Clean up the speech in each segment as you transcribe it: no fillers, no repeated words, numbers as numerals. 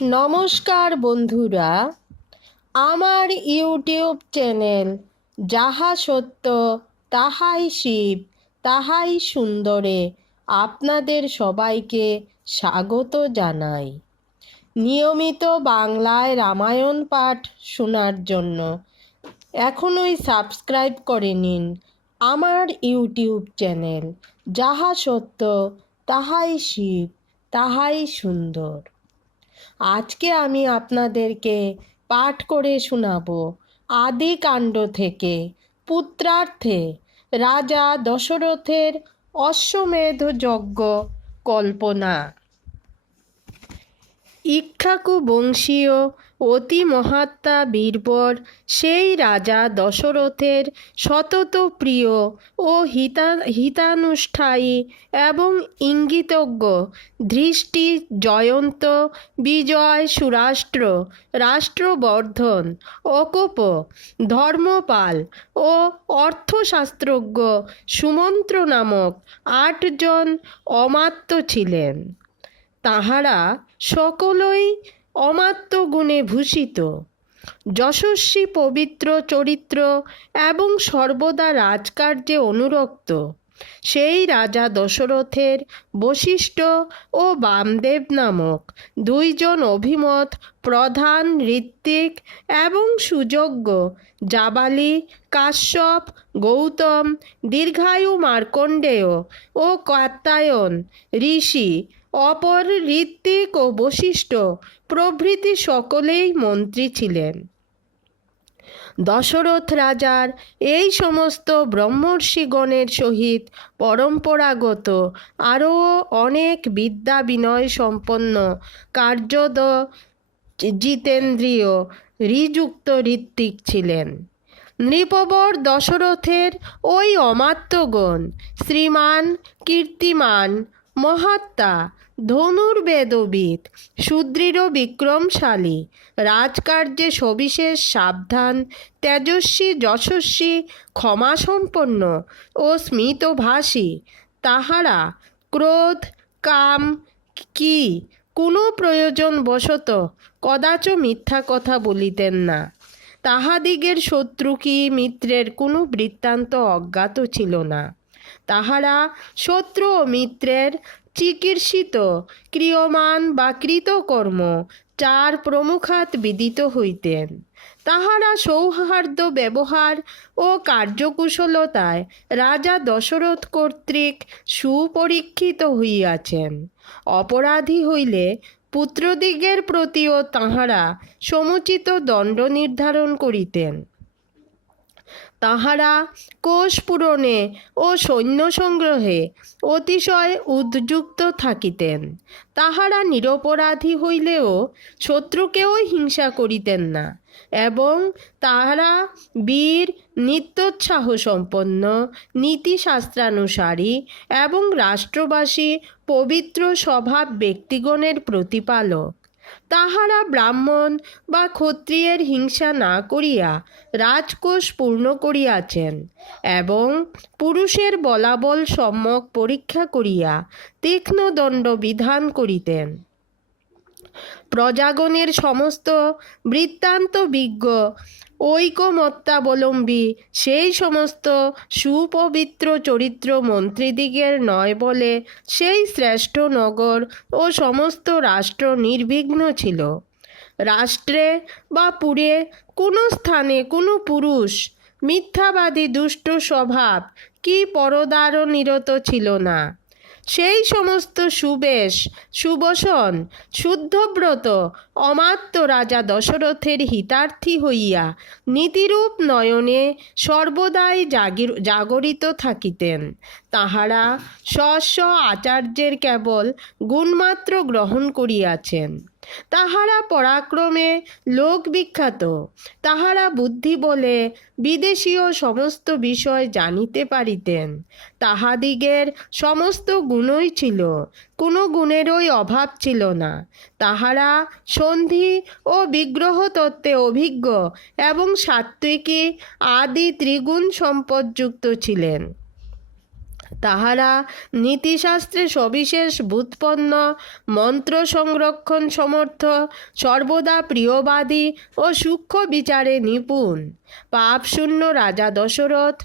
নমস্কার বন্ধুরা, আমার ইউটিউব চ্যানেল যাহা সত্য তাহাই শিব তাহাই সুন্দরে আপনাদের সবাইকে স্বাগত জানাই। নিয়মিত বাংলায় রামায়ণ পাঠ শোনার জন্য এখনই সাবস্ক্রাইব করে নিন আমার ইউটিউব চ্যানেল যাহা সত্য তাহাই শিব তাহাই সুন্দর। আজকে আমি আপনাদেরকে পাঠ করে শোনাবো আদিকাণ্ড থেকে পুত্রার্থে রাজা দশরথের অশ্বমেধ যজ্ঞ কল্পনা। ইক্ষ্বাকু বংশীয় অতি মহাত্মা বীরবর সেই রাজা দশরথের সতত প্রিয় ও হিতানুষ্ঠায়ী এবং ইঙ্গিতজ্ঞ ধৃষ্টি জয়ন্ত বিজয় সুরাষ্ট্র রাষ্ট্রবর্ধন অকোপ ধর্মপাল ও অর্থশাস্ত্রজ্ঞ সুমন্ত্র নামক 8 জন অমাত্য ছিলেন। তাহারা সকলেই অমাত্য গুণে ভূষিত, যশস্বী পবিত্র চরিত্র এবং সর্বদা রাজকার্যে অনুরক্ত। সেই রাজা দশরথের বশিষ্ঠ ও বামদেব নামক 2 জন অভিমত প্রধান ঋত্বিক এবং সুযোগ্য জাবালি, কাশ্যপ, গৌতম, দীর্ঘায়ু মার্কণ্ডেয় ও কাত্যায়ন ঋষি, অপর ঋত্বিক ও বশিষ্ঠ প্রভৃতি সকলেই মন্ত্রী ছিলেন। দশরথ রাজার এই সমস্ত ব্রহ্মর্ষিগণের সহিত পরম্পরাগত আরও অনেক বিদ্যা বিনয় সম্পন্ন কার্যদ জিতেন্দ্রিয় ঋযুক্ত ঋত্বিক ছিলেন। নৃপবর দশরথের ওই অমাত্যগণ শ্রীমান, কীর্তিমান, মহাত্মা, ধনুর্বেদবিদ, সুদৃঢ় বিক্রমশালী, রাজকার্যে সবিশেষ সাবধান, তেজস্বী যশস্বী, ক্ষমাসম্পন্ন ও স্মিতভাষী। তাহারা ক্রোধ কাম কি কোনো প্রয়োজনবশত কদাচ মিথ্যা কথা বলিতেন না। তাহাদিগের শত্রু কি মিত্রের কোনো বৃত্তান্ত অজ্ঞাত ছিল না। তাহারা শত্রু ও মিত্রের চিকীর্ষিত ক্রিয়মান বা কৃতকর্ম 4 প্রমুখাৎ বিদিত হইতেন। তাহারা সৌহার্দ্য ব্যবহার ও কার্যকুশলতায় রাজা দশরথ কর্তৃক সুপরীক্ষিত হইয়াছেন। অপরাধী হইলে পুত্রদিগের প্রতিও তাহারা সমুচিত দণ্ড নির্ধারণ করিতেন। তাহারা কোষ পূরণে ও সৈন্য সংগ্রহে অতিশয় উদ্যুক্ত থাকিতেন। তাহারা নিরপরাধী হইলেও শত্রুকেও হিংসা করিতেন না এবং তাহারা বীর, নিত্যোৎসাহ সম্পন্ন, নীতিশাস্ত্রানুসারী এবং রাষ্ট্রবাসী পবিত্র স্বভাব ব্যক্তিগণের প্রতিপালক। তাহারা ব্রাহ্মণ বা ক্ষত্রিয়ের হিংসা না করিয়া রাজকোষ পূর্ণ করিয়াছেন এবং পুরুষের বলাবল সম্যক পরীক্ষা করিয়া তীক্ষ্ণ দণ্ড বিধান করিতেন। প্রজাগণের সমস্ত বৃত্তান্ত বিজ্ঞ ঐকমত্যাবলম্বী সেই সমস্ত সুপবিত্র চরিত্র মন্ত্রীদিগের নয় বলে সেই শ্রেষ্ঠ নগর ও সমস্ত রাষ্ট্র নির্বিঘ্ন ছিল। রাষ্ট্রে বা পুরে কোনো স্থানে কোনো পুরুষ মিথ্যাবাদী দুষ্ট স্বভাব কি পরদারনিরত ছিল না। সেই সমস্ত সুবেশ সুবসন শুদ্ধব্রত অমাত্য রাজা দশরথের হিতার্থী হইয়া নীতিরূপ নয়নে সর্বদাই জাগরিত থাকিতেন। তাহারা স্ব আচার্যের কেবল গুণমাত্র গ্রহণ করিয়াছেন। তাহারা পরাক্রমে লোক বিখ্যাত। তাহারা বুদ্ধি বলে বিদেশীয় সমস্ত বিষয় জানিতে পারিতেন। তাহাদিগের সমস্ত গুণই ছিল, কোনো গুণেরই অভাব ছিল না। তাহারা সন্ধি ও বিগ্রহ তত্ত্বে অভিজ্ঞ এবং সাত্ত্বিকী আদি ত্রিগুণ সম্পদযুক্ত ছিলেন। তাহারা নীতিশাস্ত্রে সবিশেষ ব্যুৎপন্ন, মন্ত্র সংরক্ষণ সমর্থ, সর্বদা প্রিয়বাদী ও সূক্ষ্ম বিচারে নিপুণ। পাপশূন্য রাজা দশরথ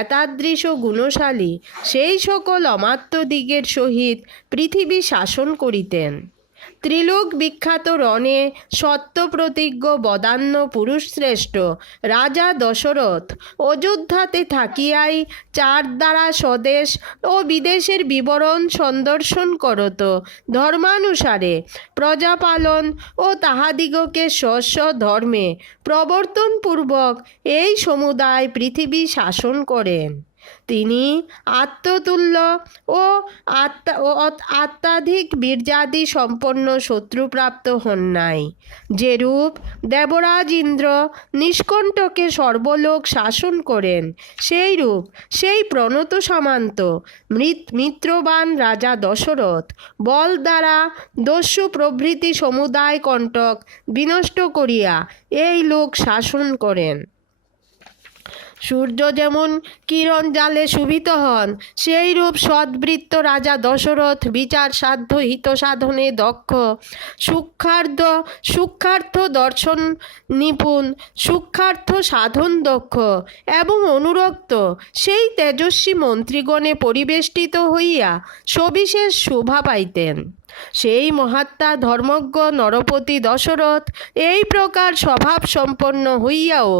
এতাদৃশ গুণশালী সেই সকল অমাত্যদিগের সহিত পৃথিবী শাসন করিতেন। ত্রিলোক বিখ্যাত রণে সত্যপ্রতিজ্ঞ বদান্য পুরুষশ্রেষ্ঠ রাজা দশরথ অযোধ্যাতে থাকিয়াই চারদ্বারা স্বদেশ ও বিদেশের বিবরণ সন্দর্শন করত, ধর্মানুসারে প্রজাপালন ও তাহাদিগকে স্ব ধর্মে প্রবর্তনপূর্বক এই সমুদায় পৃথিবী শাসন করেন। তিনি আত্মতুল্য ও অত্যাধিক বীর্যাদি সম্পন্ন শত্রুপ্রাপ্ত হন নাই। যেরূপ দেবরাজ ইন্দ্র নিষ্কণ্টকে সর্বলোক শাসন করেন, সেইরূপ সেই প্রণত সামান্ত মিত্রবান রাজা দশরথ বল দ্বারা দস্যু প্রভৃতি সমুদায় কণ্টক বিনষ্ট করিয়া এই লোক শাসন করেন। সূর্য যেমন কিরণ জালে শোভিত হন, সেইরূপ সদ্বৃত্ত রাজা দশরথ বিচার সাধ্য হিত সাধনে দক্ষ, সূক্ষ্মার্থ দর্শন নিপুণ, সূক্ষ্মার্থ সাধন দক্ষ এবং অনুরক্ত সেই তেজস্বী মন্ত্রীগণে পরিবেষ্টিত হইয়া সবিশেষ শোভা পাইতেন। সেই মহাত্মা ধর্মজ্ঞ নরপতি দশরথ এই প্রকার স্বভাব সম্পন্ন হইয়াও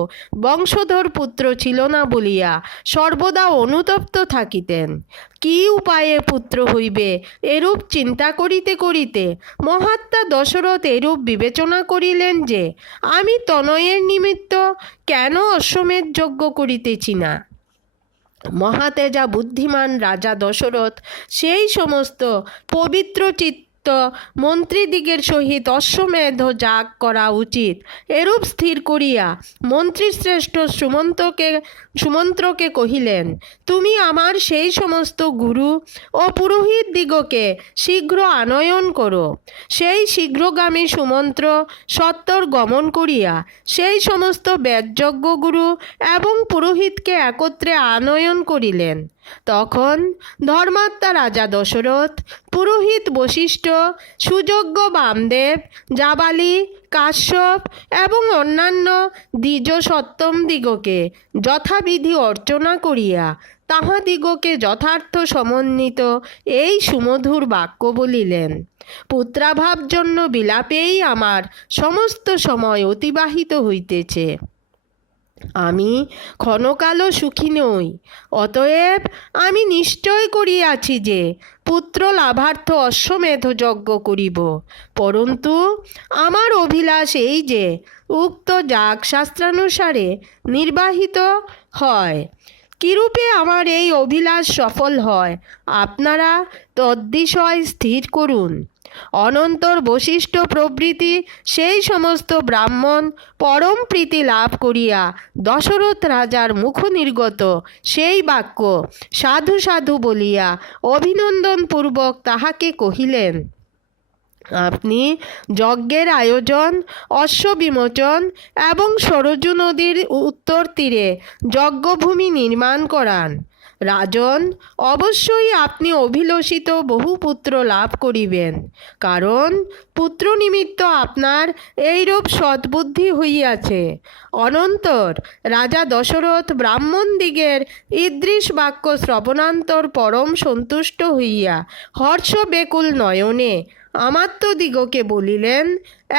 বংশধর পুত্র ছিল না বলিয়া সর্বদা অনুতপ্ত থাকিতেন। কি উপায়ে পুত্র হইবে এরূপ চিন্তা করিতে করিতে মহাত্মা দশরথ এরূপ বিবেচনা করিলেন যে, আমি তনয়ের নিমিত্ত কেন অশ্বমেধ যজ্ঞ করিতেছি না। মহাতেজা বুদ্ধিমান রাজা দশরথ সেই সমস্ত পবিত্র চিত্ত মন্ত্রীদিগের সহিত অশ্বমেধ যাগ করা উচিত এরূপ স্থির করিয়া মন্ত্রীশ্রেষ্ঠ সুমন্ত্রকে কহিলেন, তুমি আমার সেই সমস্ত গুরু ও পুরোহিত দিগকে শীঘ্র আনয়ন করো। সেই শীঘ্রগামী সুমন্ত্র সত্বর গমন করিয়া সেই সমস্ত বেদযজ্ঞ গুরু এবং পুরোহিতকে একত্রে আনয়ন করিলেন। তখন ধর্মাত্মা রাজা দশরথ পুরোহিত বশিষ্ঠ, সুযোগ্য বামদেব, জাবালি, কাশ্যপ এবং অন্যান্য দ্বিজ সত্তম দিগকে যথাবিধি অর্চনা করিয়া তাহাদিগকে যথার্থ সমন্বিত এই সুমধুর বাক্য বলিলেন, পুত্রাভাব জন্য বিলাপেই আমার সমস্ত সময় অতিবাহিত হইতেছে। আমি ক্ষণকালও সুখী নই। অতএব আমি নিশ্চয় করিয়াছি যে পুত্র লাভার্থ অশ্বমেধ যজ্ঞ করিব। পরন্তু আমার অভিলাষ এই যে উক্ত যাগ শাস্ত্রানুসারে নির্বাহিত হয়। কিরূপে আমার এই অভিলাষ সফল হয় আপনারা তদ্বিষয় স্থির করুন। অনন্তর বশিষ্ঠ প্রভৃতি সেই সমস্ত ব্রাহ্মণ পরম প্রীতি লাভ করিয়া দশরথ রাজার মুখ নির্গত সেই বাক্য সাধু সাধু বলিয়া অভিনন্দনপূর্বক তাহাকে কহিলেন, আপনি যজ্ঞের আয়োজন, অশ্ব বিমোচন এবং সরযূ নদীর উত্তর তীরে যজ্ঞভূমি নির্মাণ করান। রাজন, অবশ্যই আপনি অভিলষিত বহু পুত্র লাভ করিবেন, কারণ পুত্র নিমিত্ত আপনার এইরূপ সদ্বুদ্ধি হইয়াছে। অনন্তর রাজা দশরথ ব্রাহ্মণদিগের ঈদৃশ বাক্য শ্রবণান্তর পরম সন্তুষ্ট হইয়া হর্ষ বেকুল নয়নে আমাত্যদিগকে বলিলেন,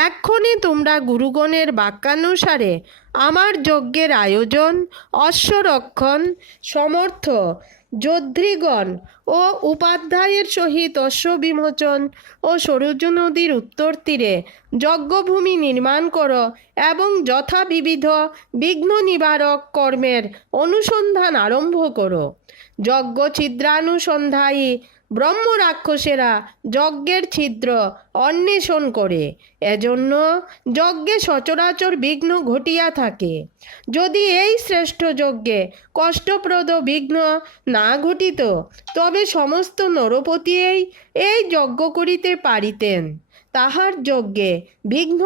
এক্ষণে তোমরা গুরুগণের বাক্যানুসারে আমার যজ্ঞের আয়োজন, অশ্বরক্ষণ সমর্থ যোদ্ধিগণ ও উপাধ্যায়ের সহিত অশ্ব বিমোচন ও সরযূ নদীর উত্তর তীরে যজ্ঞভূমি নির্মাণ করো এবং যথাবিবিধ বিঘ্ন নিবারক কর্মের অনুসন্ধান আরম্ভ করো। যজ্ঞ ছিদ্রানুসন্ধায়ী ব্রহ্ম রাক্ষসেরা যজ্ঞের ছিদ্র অন্বেষণ করে, এজন্য যজ্ঞে সচরাচর বিঘ্ন ঘটিয়া থাকে। যদি এই শ্রেষ্ঠ যজ্ঞে কষ্টপ্রদ বিঘ্ন না ঘটিত, তবে সমস্ত নরপতিই এই যজ্ঞ করিতে পারিতেন। তাহার যজ্ঞে বিঘ্ন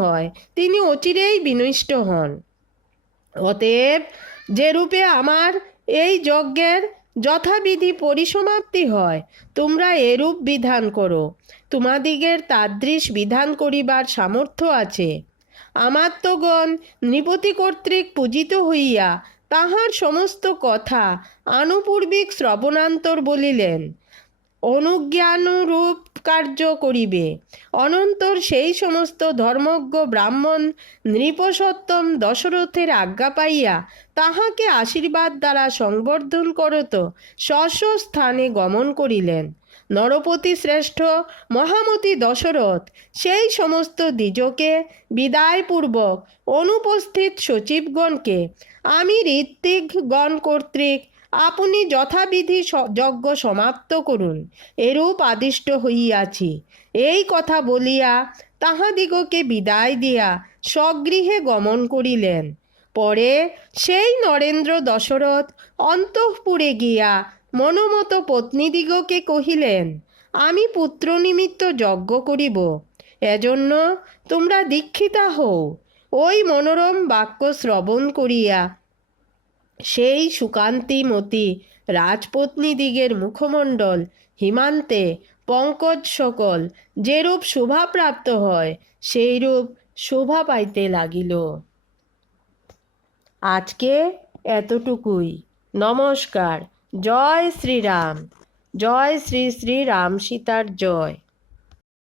হয় তিনি অচিরেই বিনষ্ট হন। অতএব যেরূপে আমার এই যজ্ঞের যথাবিধি পরিসমাপ্তি হয়, তোমরা এরূপ বিধান করো। তোমাদিগের তাদৃশ বিধান করিবার সামর্থ্য আছে। আমাত্যগণ নৃপতি কর্তৃক পূজিত হইয়া তাহার সমস্ত কথা আনুপূর্বিক শ্রবণান্তর বলিলেন। অনুজ্ঞানুরূপ কার্য করিবে। অনন্তর সেই সমস্ত ধর্মজ্ঞ ব্রাহ্মণ নৃপসত্তম দশরথের আজ্ঞা পাইয়া তাহাকে আশীর্বাদ দ্বারা সংবর্ধন করত স্ব স্থানে গমন করিলেন। নরপতি শ্রেষ্ঠ মহামতি দশরথ সেই সমস্ত দ্বিজকে বিদায়পূর্বক অনুপস্থিত সচিবগণকে, আমি ঋত্বিকগণ কর্তৃক আপনি যথাবিধি যজ্ঞ সমাপ্ত করুন, এরূপ আদিষ্ট হইয়াছি, এই কথা বলিয়া তাহাদিগকে বিদায় দিয়া স্বগৃহে গমন করিলেন। পরে সেই নরেন্দ্র দশরথ অন্তঃপুরে গিয়া মনোমত পত্নীদিগকে কহিলেন, আমি পুত্র নিমিত্ত যজ্ঞ করিব, এজন্য তোমরা দীক্ষিতা হও। ওই মনোরম বাক্য শ্রবণ করিয়া সেই সুকান্তিমতী রাজপত্নীদিগের মুখমণ্ডল হিমান্তে পঙ্কজ সকল যেরূপ শোভাপ্রাপ্ত হয়, সেইরূপ শোভা পাইতে লাগিল। আজকে এতটুকুই। নমস্কার। জয় শ্রীরাম। জয় শ্রী শ্রী রাম সীতার জয়।